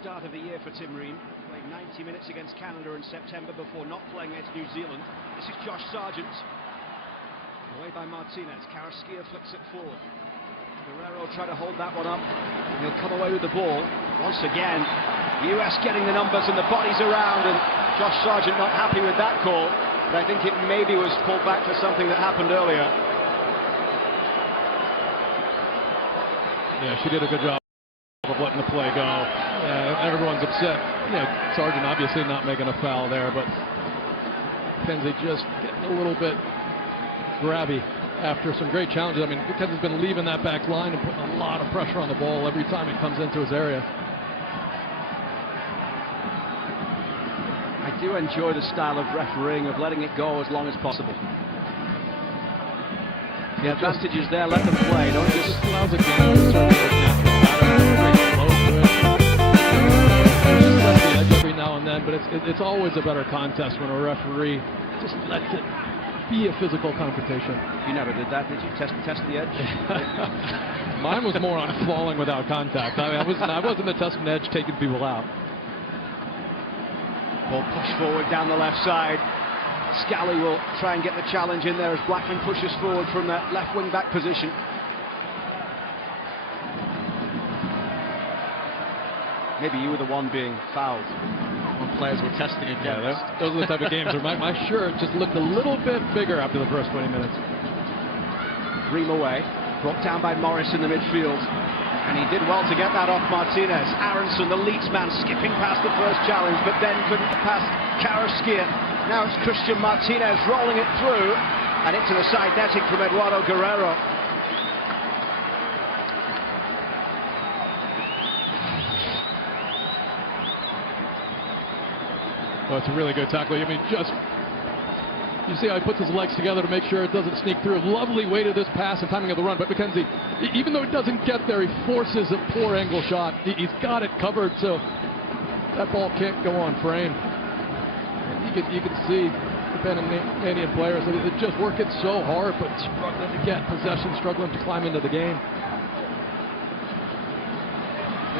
start of the year for Tim Ream. Played 90 minutes against Canada in September before not playing against New Zealand. This is Josh Sargent. Away by Martinez. Carrasquilla flicks it forward. Guerrero trying to hold that one up. He'll come away with the ball. Once again, the US getting the numbers and the bodies around, and Josh Sargent not happy with that call. But I think it maybe was called back for something that happened earlier. Yeah, she did a good job of letting the play go. Everyone's upset. Yeah, Sargent obviously not making a foul there, but Mackenzie just getting a little bit grabby after some great challenges. I mean, Mackenzie's been leaving that back line and putting a lot of pressure on the ball every time it comes into his area. I do enjoy the style of refereeing, of letting it go as long as possible. The advantage is there, let them play. Don't just allows a game to sort of natural pattern, flow to it. Just lets the edge every now and then, but it's always a better contest when a referee just lets it be a physical confrontation. You never did that, did you? Test the edge? Mine was more on falling without contact. I wasn't the testing edge, taking people out. Ball pushed forward down the left side. Scally will try and get the challenge in there as Blackman pushes forward from that left wing back position. Maybe you were the one being fouled when players were testing against. Yeah, those are the type of games where my shirt just looked a little bit bigger after the first 20 minutes. Ream away, brought down by Morris in the midfield. And he did well to get that off Martinez. Aronson, the Leeds man, skipping past the first challenge, but then couldn't pass Carrasquilla. Now it's Christian Martinez rolling it through, and into the side netting from Eduardo Guerrero. Well, it's a really good tackle. I mean, you see how he puts his legs together to make sure it doesn't sneak through. Lovely way to this pass and timing of the run. But Mackenzie, even though it doesn't get there, he forces a poor angle shot. He's got it covered, so that ball can't go on frame. You can see the Panamanian players, they're just working so hard, but struggling to get possession, struggling to climb into the game.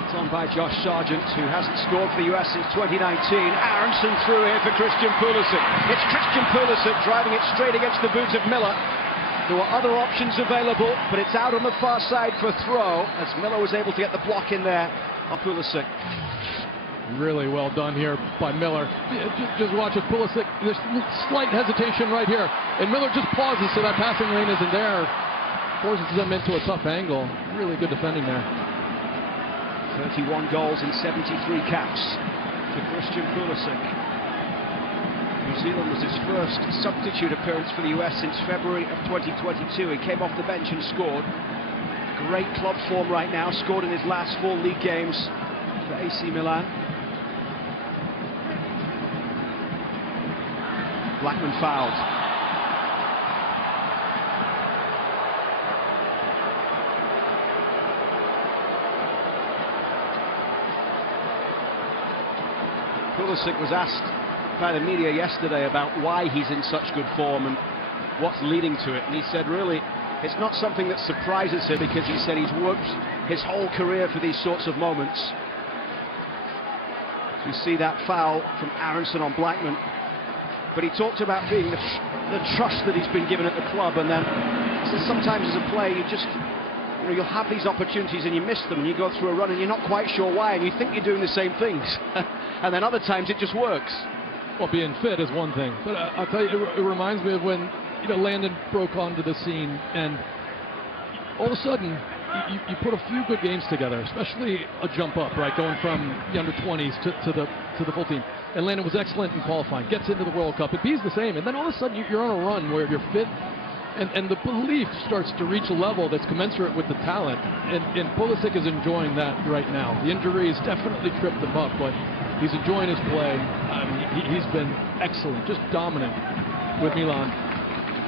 It's on by Josh Sargent, who hasn't scored for the US since 2019. Aronson through here for Christian Pulisic. It's Christian Pulisic driving it straight against the boot of Miller. There were other options available, but it's out on the far side for throw, as Miller was able to get the block in there on Pulisic. Really well done here by Miller. Just watch as Pulisic, there's slight hesitation right here, and Miller just pauses so that passing lane isn't there. Forces them into a tough angle. Really good defending there. 31 goals in 73 caps for Christian Pulisic. New Zealand was his first substitute appearance for the US since February of 2022. He came off the bench and scored. Great club form right now, scored in his last 4 league games for AC Milan. Blackman fouled. Pulisic was asked by the media yesterday about why he's in such good form and what's leading to it, and he said really it's not something that surprises him, because he said he's worked his whole career for these sorts of moments. So you see that foul from Aronson on Blackman, but he talked about being the trust that he's been given at the club, and then so sometimes as a player you'll have these opportunities and you miss them, and you go through a run and you're not quite sure why, and you think you're doing the same things. And then other times it just works. Well, being fit is one thing, but I'll tell you, it reminds me of when Landon broke onto the scene, and all of a sudden you put a few good games together, especially a jump up, right, going from the under 20s to the full team. And Landon was excellent in qualifying, gets into the World Cup, it be's the same, and then all of a sudden you're on a run where you're fit. And the belief starts to reach a level that's commensurate with the talent. And Pulisic is enjoying that right now. The injuries definitely tripped him up, but he's enjoying his play. He's been excellent, just dominant with Milan.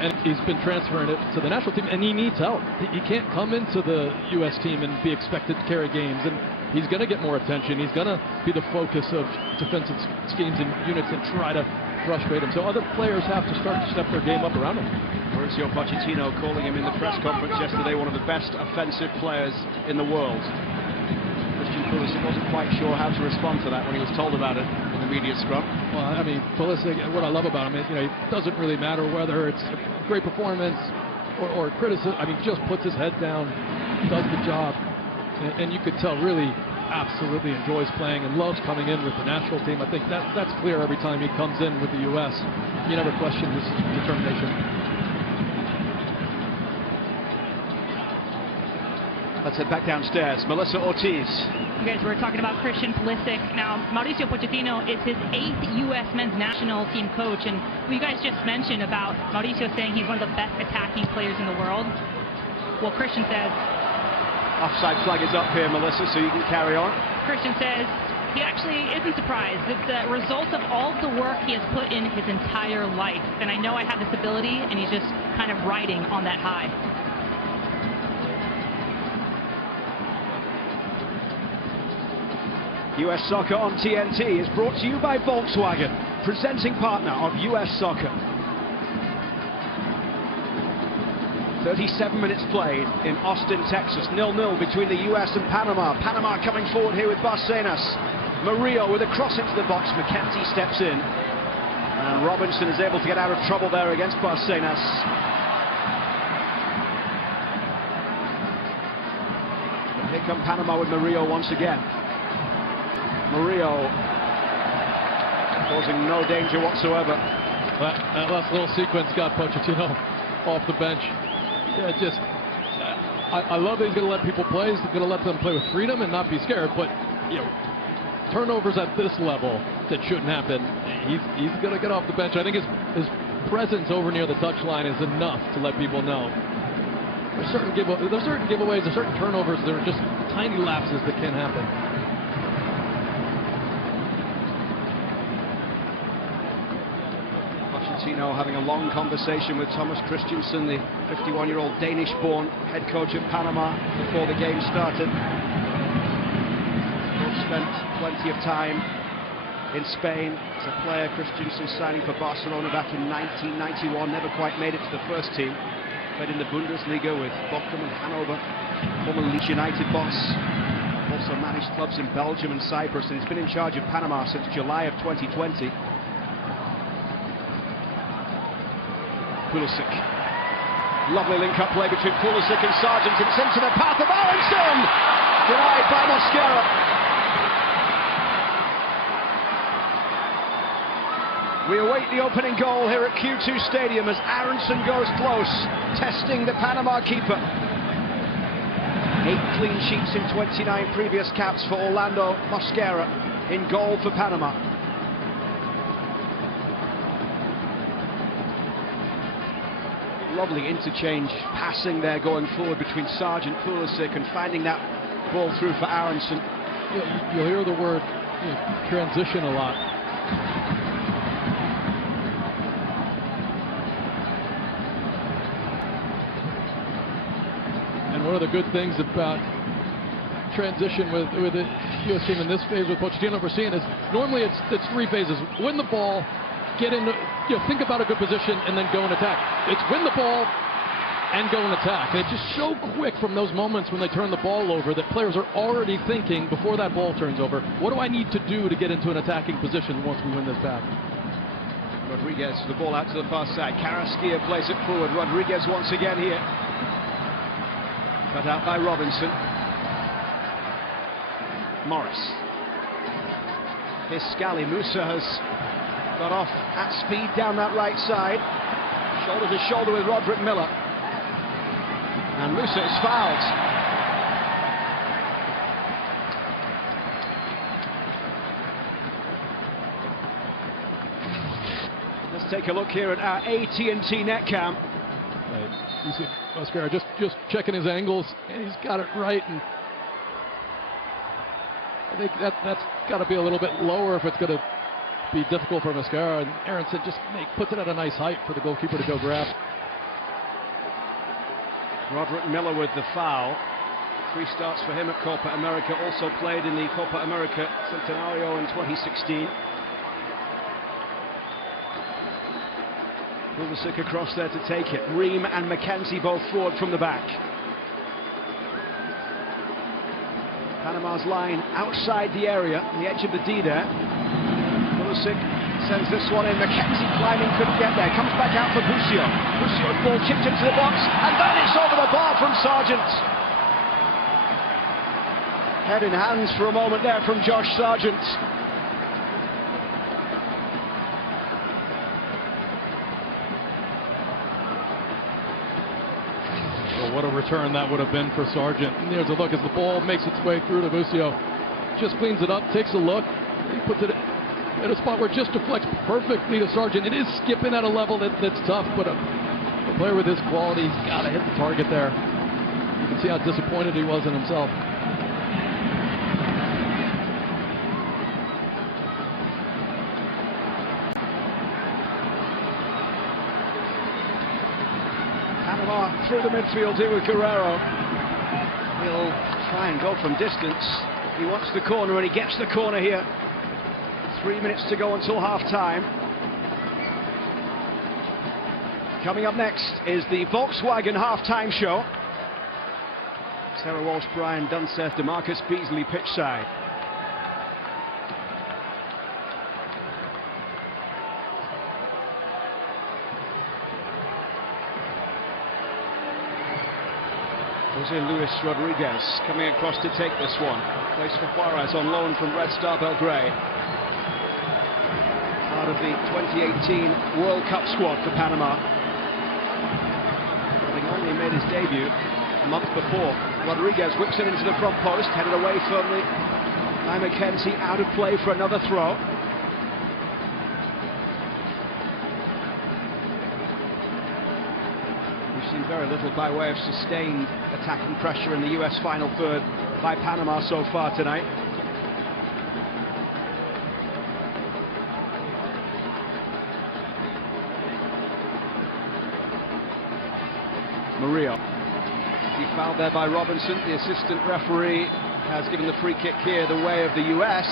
And he's been transferring it to the national team, and he needs help. He can't come into the U.S. team and be expected to carry games. And he's going to get more attention. He's going to be the focus of defensive schemes and units that try to frustrate him. So other players have to start to step their game up around him. Mauricio Pochettino calling him in the press conference yesterday one of the best offensive players in the world. Christian Pulisic wasn't quite sure how to respond to that when he was told about it in the media scrum. Well, I mean, Pulisic, what I love about him is, it doesn't really matter whether it's a great performance or criticism. I mean, he just puts his head down, does the job, and you could tell really absolutely enjoys playing and loves coming in with the national team. I think that's clear every time he comes in with the U.S. You never question his determination. Let's head back downstairs. Melissa Ortiz. You guys were talking about Christian Pulisic. Now, Mauricio Pochettino is his 8th U.S. men's national team coach. And what you guys just mentioned about Mauricio saying he's one of the best attacking players in the world. Well, Christian says... Offside flag is up here, Melissa, so you can carry on. Christian says he actually isn't surprised. It's a result of all the work he has put in his entire life. And I know I have this ability, and he's just kind of riding on that high. US Soccer on TNT is brought to you by Volkswagen, presenting partner of US Soccer. 37 minutes played in Austin, Texas. 0-0 between the US and Panama. Panama coming forward here with Barcenas. Murillo with a cross into the box. McKenzie steps in. And Robinson is able to get out of trouble there against Barcenas. And here come Panama with Murillo once again. Murillo causing no danger whatsoever. That last little sequence got Pochettino off the bench. Yeah, I love that he's going to let people play. He's going to let them play with freedom and not be scared. But turnovers at this level that shouldn't happen. He's going to get off the bench. I think his presence over near the touchline is enough to let people know. There's certain giveaways, there's certain turnovers that are just tiny lapses that can happen. Pochettino having a long conversation with Thomas Christiansen, the 51-year-old Danish-born head coach of Panama, before the game started. Both spent plenty of time in Spain as a player. Christiansen signing for Barcelona back in 1991, never quite made it to the first team. Played in the Bundesliga with Bochum and Hanover, former Leeds United boss. Also managed clubs in Belgium and Cyprus, and he's been in charge of Panama since July of 2020. Pulisic. Lovely link-up play between Pulisic and Sargent. It's into the path of Aronson! Denied by Mosquera. We await the opening goal here at Q2 Stadium as Aronson goes close, testing the Panama keeper. 8 clean sheets in 29 previous caps for Orlando Mosquera in goal for Panama. Lovely interchange passing there going forward between Sargent, Pulisic, and finding that ball through for Aronson. You'll hear the word transition a lot. And one of the good things about transition with the U.S. team in this phase with Pochettino we're seeing is normally it's 3 phases. Win the ball, get into, think about a good position, and then go and attack. It's win the ball and go and attack. And it's just so quick from those moments when they turn the ball over that players are already thinking before that ball turns over, what do I need to do to get into an attacking position once we win this back? Rodriguez, the ball out to the far side. Carrasquilla plays it forward. Rodriguez once again here. Cut out by Robinson. Morris. Here's Scally. Musa has got off at speed down that right side. Shoulder to shoulder with Roderick Miller. And Musa is fouled. Let's take a look here at our AT&T net cam. You see Mosquera just checking his angles, and he's got it right. And I think that's got to be a little bit lower if it's going to be difficult for Mosquera. And Aronson just puts it at a nice height for the goalkeeper to go grab. Roderick Miller with the foul. 3 starts for him at Copa America. Also played in the Copa America Centenario in 2016. Pulisic across there to take it. Ream and McKenzie both forward from the back. Panama's line outside the area, the edge of the D there. Pulisic sends this one in. Mackenzie climbing, couldn't get there. Comes back out for Busio. Busio's ball chipped into the box, and then it's over the bar from Sargent. Head in hands for a moment there from Josh Sargent. Well, what a return that would have been for Sargent. And there's a look as the ball makes its way through to Busio. Just cleans it up, takes a look. He puts it at a spot where it just deflects perfectly to Sargent. It is skipping at a level that's tough, but a player with his quality, he's got to hit the target there. You can see how disappointed he was in himself. Panama through the midfield here with Guerrero. He'll try and go from distance. He wants the corner and he gets the corner here. 3 minutes to go until half-time. Coming up next is the Volkswagen half-time show. Sarah Walsh, Brian Dunseth, DeMarcus Beasley pitch side. Jose Luis Rodriguez coming across to take this one. Plays for Juarez on loan from Red Star Belgrade. Part of the 2018 World Cup squad for Panama. Having only made his debut a month before. Rodriguez whips it into the front post, headed away firmly by Mackenzie, out of play for another throw. We've seen very little by way of sustained attacking pressure in the US final third by Panama so far tonight. Murillo. He fouled there by Robinson. The assistant referee has given the free kick here the way of the US.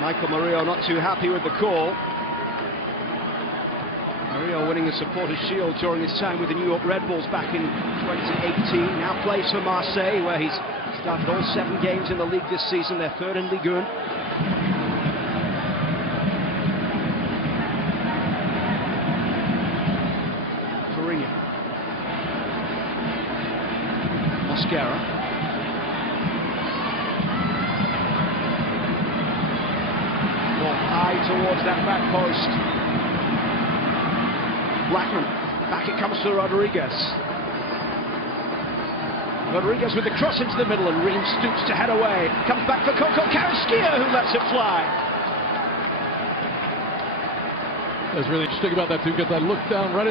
Michael Murillo not too happy with the call. Murillo winning the Supporters' Shield during his time with the New York Red Bulls back in 2018. Now plays for Marseille, where he's started all 7 games in the league this season. They're third in Ligue 1. Mosquera. Ball high towards that back post. Blackman. Back it comes to Rodriguez. Rodriguez with the cross into the middle, and Ream stoops to head away. Comes back for Coco Carrasquilla, who lets it fly. That's really interesting about that too, because I looked down right at